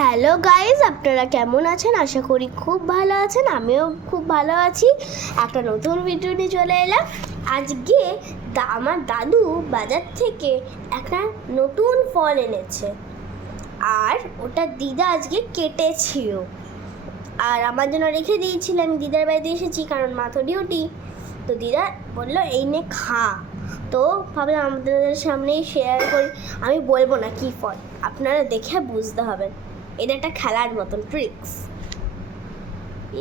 Hello guys, আপনারা কেমন আছেন? আশা করি খুব ভালো আছেন। আমিও খুব ভালো আছি। একটা নতুন ভিডিও নিয়ে চলে এলাম। আজকে আমার দাদু বাজার থেকে একটা নতুন ফল এনেছে, আর ওটা দিদা আজকে কেটেছিল, আর আমার জন্য রেখে দিয়েছিল। আমি দিদার বাড়িতে এসেছি কারণ মা তো ডিউটি। তো দিদা বললো এই নে খা। তো ভাবলাম আপনাদের সামনেই শেয়ার করি। আমি বলবো না কী ফল, আপনারা দেখে বুঝতে হবেন। এটা একটা খেলার মতন ট্রিক্স।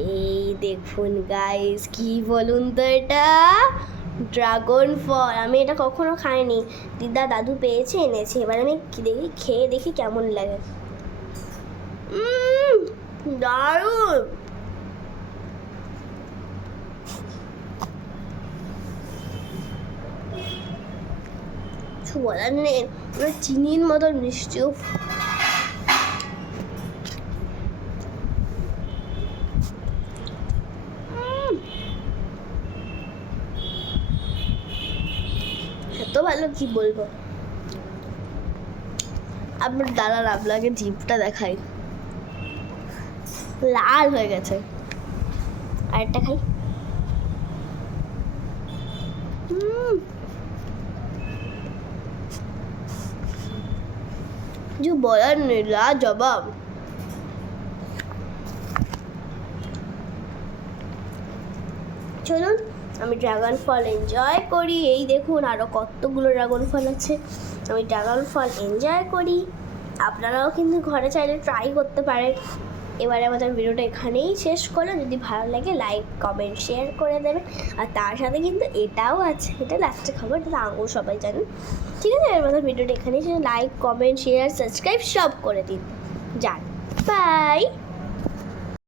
এই দেখুন গাইস, কি বলুন তো, এটা ড্রাগন ফল। আমি এটা কখনো খাইনি, দিদা দাদু পেয়েছে এনেছে। এবার আমি খেয়ে দেখি কেমন লাগে। দারুণ। কিছু বলার নেই, চিনির মতন মিষ্টি। এত ভালো, কি বলবো। আপনার দাদা আপনাকে জিভটা দেখাই, লাল হয়ে গেছে। আরেকটা খাই। কিছু বলার নেই, লাজবাব। চলুন আমি ড্রাগন ফল এনজয় করি। এই দেখুন আরও কতগুলো ড্রাগন ফল আছে। আমি ড্রাগন ফল এনজয় করি। আপনারাও কিন্তু ঘরে চাইলে ট্রাই করতে পারেন। এবারে আমাদের ভিডিওটা এখানেই শেষ করলাম। যদি ভালো লাগে লাইক কমেন্ট শেয়ার করে দেবেন। আর তার সাথে কিন্তু এটাও আছে, এটা লাস্টে খাবো, এটা আঙুর সবাই জানেন। ঠিক আছে, আমাদের ভিডিওটা এখানেই শেষ। লাইক কমেন্ট শেয়ার সাবস্ক্রাইব সব করে দিন। যান, বাই।